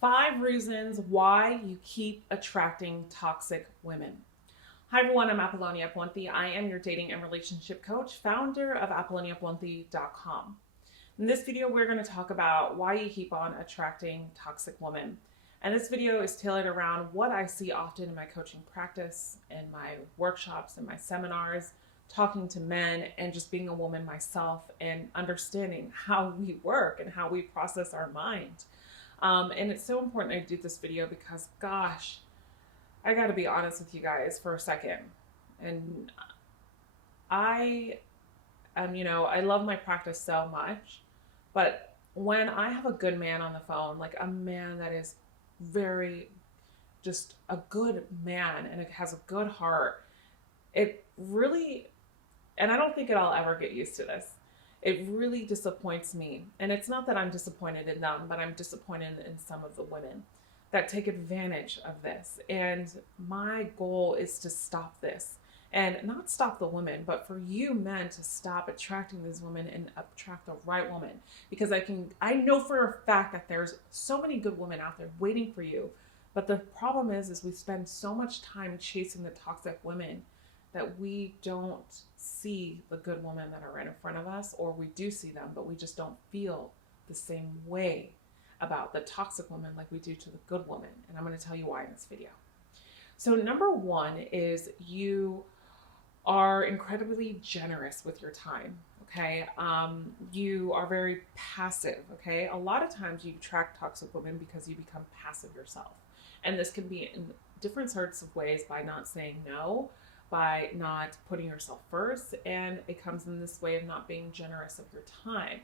5 reasons why you keep attracting toxic women. Hi everyone, I'm Apollonia Ponti. I am your dating and relationship coach, founder of ApolloniaPonti.com. In this video, we're going to talk about why you keep on attracting toxic women. And this video is tailored around what I see often in my coaching practice, in my workshops, in my seminars, talking to men, and just being a woman myself and understanding how we work and how we process our mind. And it's so important I do this video because, gosh, I got to be honest with you guys for a second. And I love my practice so much, but when I have a good man on the phone, like a man that is very just a good man and it has a good heart, it really, and I don't think I'll ever get used to this. It really disappoints me. And it's not that I'm disappointed in them, but I'm disappointed in some of the women that take advantage of this. And my goal is to stop this. And not stop the women, but for you men to stop attracting these women and attract the right woman. Because I know for a fact that there's so many good women out there waiting for you. But the problem is we spend so much time chasing the toxic women that we don't see the good women that are right in front of us, or we do see them, but we just don't feel the same way about the toxic woman like we do to the good woman. And I'm going to tell you why in this video. So number one is you are incredibly generous with your time. Okay. You are very passive. Okay. A lot of times you attract toxic women because you become passive yourself. And this can be in different sorts of ways, by not saying no, by not putting yourself first, and it comes in this way of not being generous of your time.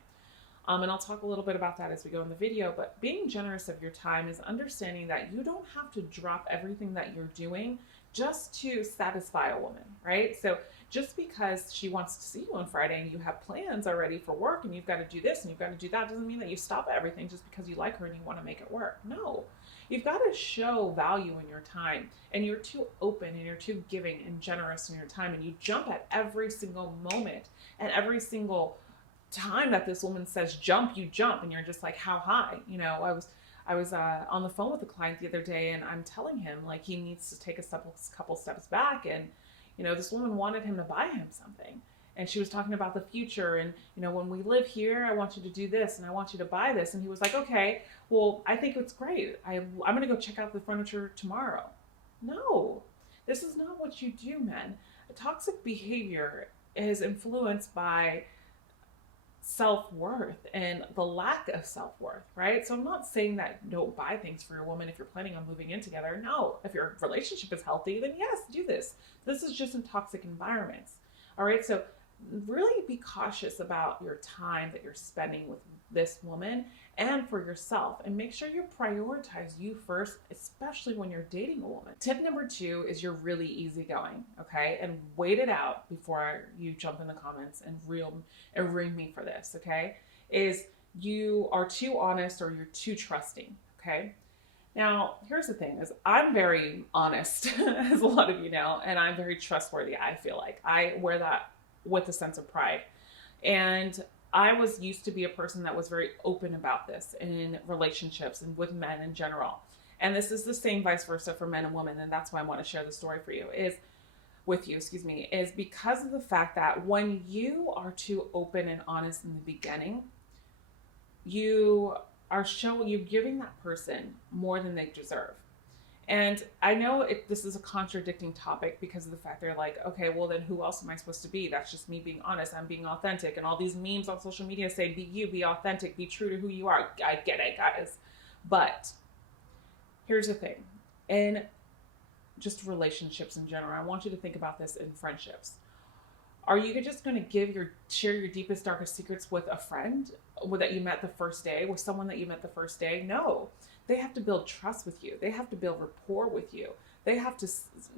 And I'll talk a little bit about that as we go in the video, but being generous of your time is understanding that you don't have to drop everything that you're doing just to satisfy a woman, right? So just because she wants to see you on Friday and you have plans already for work and you've got to do this and you've got to do that, doesn't mean that you stop everything just because you like her and you want to make it work. No. You've got to show value in your time, and you're too open and you're too giving and generous in your time, and you jump at every single moment, and every single time that this woman says jump, you jump, and you're just like, how high? You know, I was on the phone with a client the other day, and I'm telling him like he needs to take a couple steps back, and this woman wanted him to buy him something. And she was talking about the future and, when we live here, I want you to do this and I want you to buy this. And he was like, okay, well, I think it's great. I'm going to go check out the furniture tomorrow. No, this is not what you do, men. Toxic behavior is influenced by self-worth and the lack of self-worth, right? So I'm not saying that don't buy things for your woman if you're planning on moving in together. No, if your relationship is healthy, then yes, do this. This is just in toxic environments. All right, so really be cautious about your time that you're spending with this woman and for yourself, and make sure you prioritize you first, especially when you're dating a woman. Tip number 2 is you're really easygoing, okay? And wait it out before you jump in the comments and ring me for this, okay? Is you are too honest or you're too trusting, okay? Now, here's the thing, is I'm very honest, as a lot of you know, and I'm very trustworthy, I feel like. I wear that with a sense of pride. And I was used to be a person that was very open about this in relationships and with men in general. And this is the same vice versa for men and women, and that's why I want to share the story with you, is because of the fact that when you are too open and honest in the beginning, you're giving that person more than they deserve. And I know this is a contradicting topic because of the fact they're like, okay, well then who else am I supposed to be? That's just me being honest. I'm being authentic. And all these memes on social media say, be you, be authentic, be true to who you are. I get it, guys. But here's the thing. In just relationships in general, I want you to think about this in friendships. Are you just going to share your deepest, darkest secrets with a friend that you met the first day, with someone that you met the first day? No. They have to build trust with you. They have to build rapport with you. They have to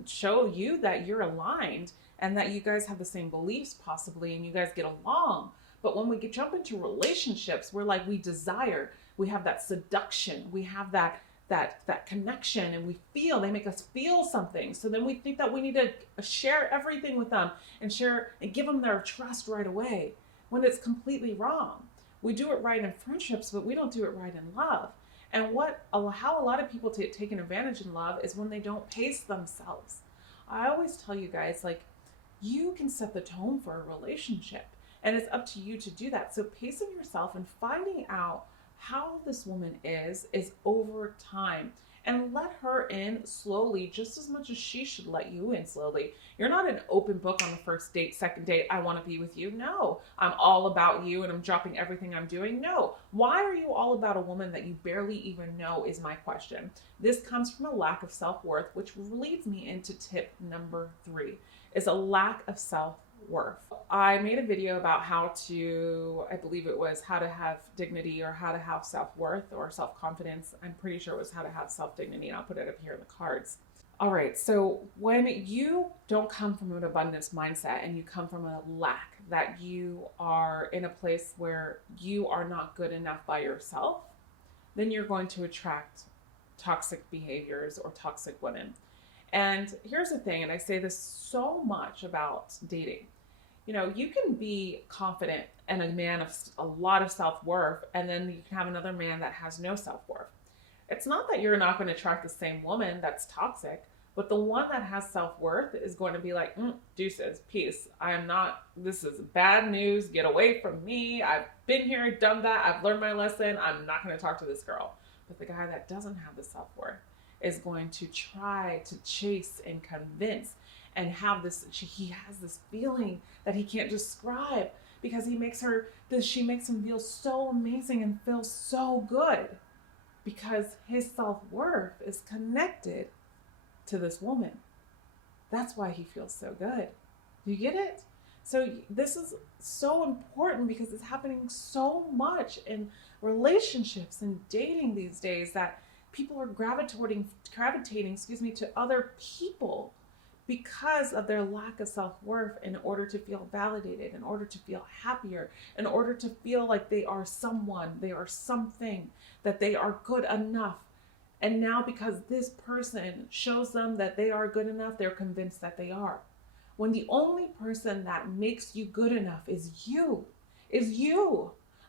show you that you're aligned and that you guys have the same beliefs possibly and you guys get along. But when we jump into relationships, we're like, we have that seduction, we have that connection, and they make us feel something. So then we think that we need to share everything with them and give them their trust right away, when it's completely wrong. We do it right in friendships, but we don't do it right in love. And how a lot of people taken advantage in love is when they don't pace themselves. I always tell you guys, like, you can set the tone for a relationship, and it's up to you to do that. So pacing yourself and finding out how this woman is over time, and let her in slowly just as much as she should let you in slowly. You're not an open book on the first date, second date, I want to be with you. No, I'm all about you and I'm dropping everything I'm doing. No. Why are you all about a woman that you barely even know is my question. This comes from a lack of self-worth, which leads me into tip number 3, is a lack of self-worth. I made a video about how to, I believe it was how to have dignity or how to have self-worth or self-confidence. I'm pretty sure it was how to have self-dignity, and I'll put it up here in the cards. All right, so when you don't come from an abundance mindset and you come from a lack, that you are in a place where you are not good enough by yourself, then you're going to attract toxic behaviors or toxic women. And here's the thing, and I say this so much about dating. You know, you can be confident and a man of a lot of self-worth, and then you can have another man that has no self-worth. It's not that you're not going to attract the same woman that's toxic, but the one that has self-worth is going to be like, deuces, peace. This is bad news. Get away from me. I've been here, done that. I've learned my lesson. I'm not going to talk to this girl. But the guy that doesn't have the self-worth is going to try to chase and convince and have this, he has this feeling that he can't describe because she makes him feel so amazing and feel so good because his self-worth is connected to this woman. That's why he feels so good. Do you get it? So this is so important because it's happening so much in relationships and dating these days that people are gravitating, to other people because of their lack of self-worth in order to feel validated, in order to feel happier, in order to feel like they are someone, they are something, that they are good enough. And now because this person shows them that they are good enough, they're convinced that they are. When the only person that makes you good enough is you.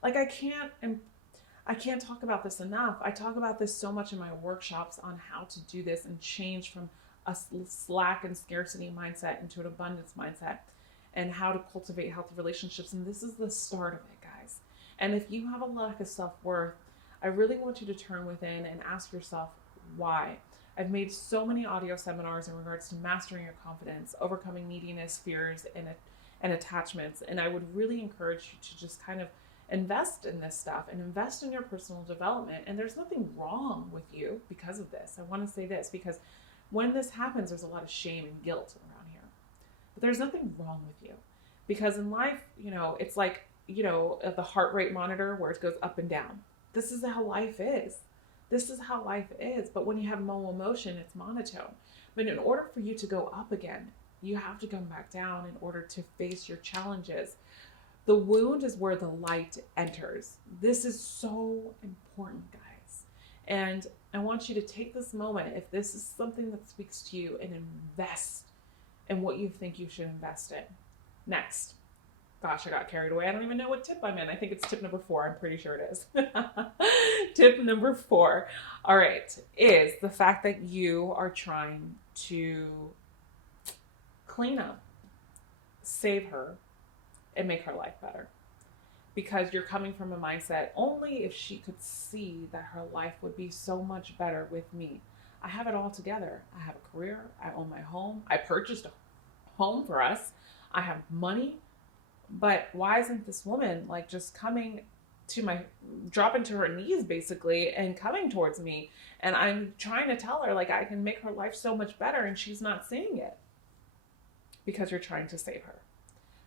Like I can't talk about this enough. I talk about this so much in my workshops on how to do this and change from a slack and scarcity mindset into an abundance mindset and how to cultivate healthy relationships. And this is the start of it, guys. And if you have a lack of self-worth, I really want you to turn within and ask yourself why. I've made so many audio seminars in regards to mastering your confidence, overcoming neediness, fears, and attachments. And I would really encourage you to just kind of invest in this stuff and invest in your personal development. And there's nothing wrong with you because of this. I want to say this because when this happens, there's a lot of shame and guilt around here. But there's nothing wrong with you because in life, it's like, the heart rate monitor where it goes up and down. This is how life is. But when you have no emotion, it's monotone. But in order for you to go up again, you have to come back down in order to face your challenges. The wound is where the light enters. This is so important, guys. And I want you to take this moment, if this is something that speaks to you, and invest in what you think you should invest in. Next. Gosh, I got carried away. I don't even know what tip I'm in. I think it's tip number 4. I'm pretty sure it is. Tip number 4, all right, is the fact that you are trying to clean up, save her, and make her life better. Because you're coming from a mindset, only if she could see that her life would be so much better with me. I have it all together. I have a career. I own my home. I purchased a home for us. I have money. But why isn't this woman like just coming to dropping to her knees basically and coming towards me? And I'm trying to tell her like I can make her life so much better and she's not seeing it because you're trying to save her.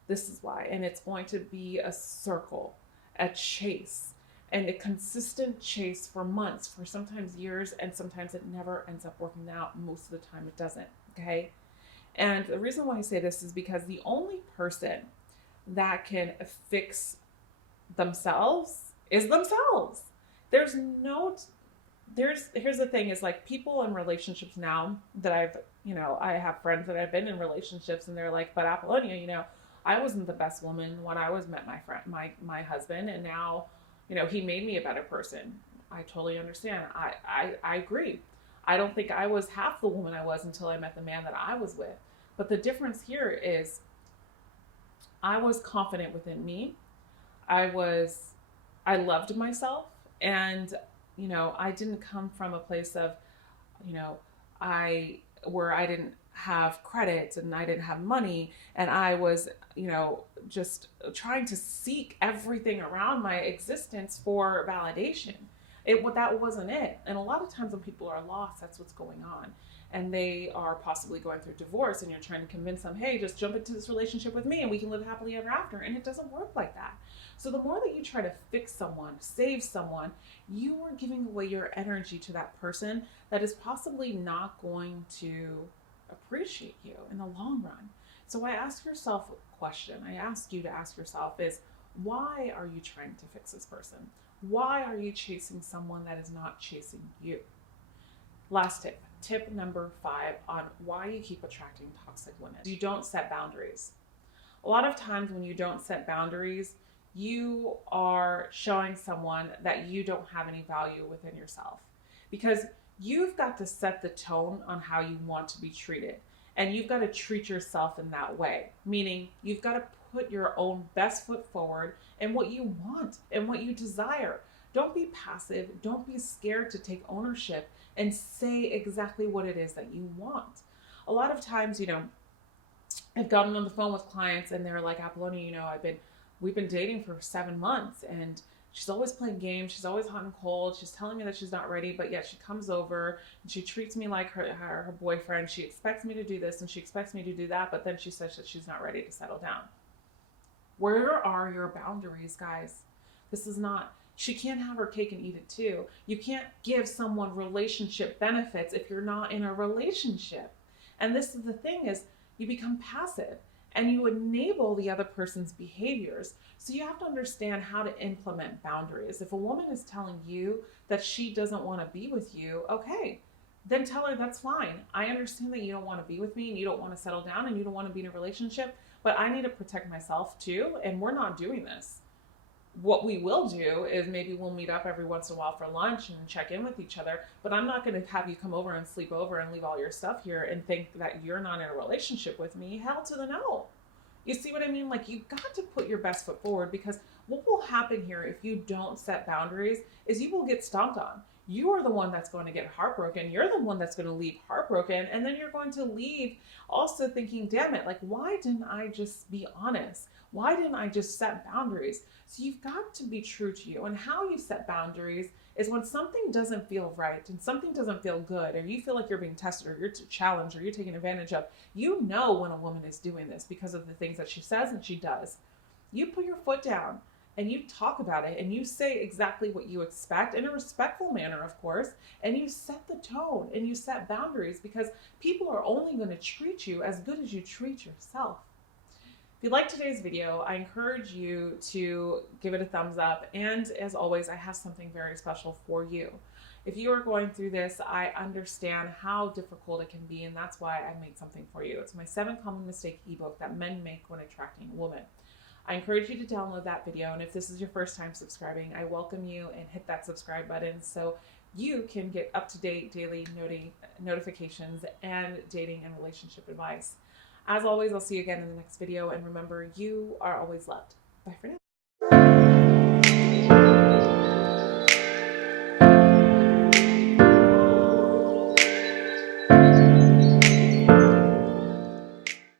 This is why. And it's going to be a circle, a chase, and a consistent chase for months, for sometimes years, and sometimes it never ends up working out. Most of the time it doesn't. Okay. And the reason why I say this is because the only person that can fix themselves is themselves. Here's the thing is like people in relationships now that I have friends that I've been in relationships and they're like, but Apollonia, I wasn't the best woman when I met my husband, and now, he made me a better person. I totally understand. I agree. I don't think I was half the woman I was until I met the man that I was with. But the difference here is I was confident within me. I was, I loved myself. And, I didn't come from a place of, you know, where I didn't have credit and I didn't have money. And I was, just trying to seek everything around my existence for validation. That wasn't it. And a lot of times when people are lost, that's what's going on. And they are possibly going through divorce, and you're trying to convince them, hey, just jump into this relationship with me and we can live happily ever after. And it doesn't work like that. So the more that you try to fix someone, save someone, you are giving away your energy to that person that is possibly not going to appreciate you in the long run. So I ask yourself a question. I ask you to ask yourself is, why are you trying to fix this person? Why are you chasing someone that is not chasing you? Last tip. Tip number 5 on why you keep attracting toxic women. You don't set boundaries. A lot of times when you don't set boundaries, you are showing someone that you don't have any value within yourself, because you've got to set the tone on how you want to be treated. And you've got to treat yourself in that way, meaning you've got to put your own best foot forward and what you want and what you desire. Don't be passive. Don't be scared to take ownership and say exactly what it is that you want. A lot of times, I've gotten on the phone with clients and they're like, Apollonia, we've been dating for 7 months and she's always playing games. She's always hot and cold. She's telling me that she's not ready, but yet she comes over and she treats me like her boyfriend. She expects me to do this and she expects me to do that, but then she says that she's not ready to settle down. Where are your boundaries, guys? She can't have her cake and eat it too. You can't give someone relationship benefits if you're not in a relationship. And this is the thing is, you become passive and you enable the other person's behaviors. So you have to understand how to implement boundaries. If a woman is telling you that she doesn't want to be with you, okay, then tell her that's fine. I understand that you don't want to be with me and you don't want to settle down and you don't want to be in a relationship, but I need to protect myself too, and we're not doing this. What we will do is maybe we'll meet up every once in a while for lunch and check in with each other, but I'm not going to have you come over and sleep over and leave all your stuff here and think that you're not in a relationship with me. Hell to the no. You see what I mean? Like, you've got to put your best foot forward, because what will happen here if you don't set boundaries is you will get stomped on. You are the one that's going to get heartbroken. You're the one that's going to leave heartbroken. And then you're going to leave also thinking, damn it, like, why didn't I just be honest? Why didn't I just set boundaries? So you've got to be true to you. And how you set boundaries is when something doesn't feel right and something doesn't feel good, or you feel like you're being tested or you're challenged or you're taken advantage of, you know when a woman is doing this because of the things that she says and she does. You put your foot down and you talk about it and you say exactly what you expect in a respectful manner, of course, and you set the tone and you set boundaries, because people are only going to treat you as good as you treat yourself. If you liked today's video, I encourage you to give it a thumbs up. And as always, I have something very special for you. If you are going through this, I understand how difficult it can be, and that's why I made something for you. It's my 7 common mistake ebook that men make when attracting a woman. I encourage you to download that video, and if this is your first time subscribing, I welcome you, and hit that subscribe button so you can get up-to-date daily notifications and dating and relationship advice. As always, I'll see you again in the next video, and remember, you are always loved. Bye for now.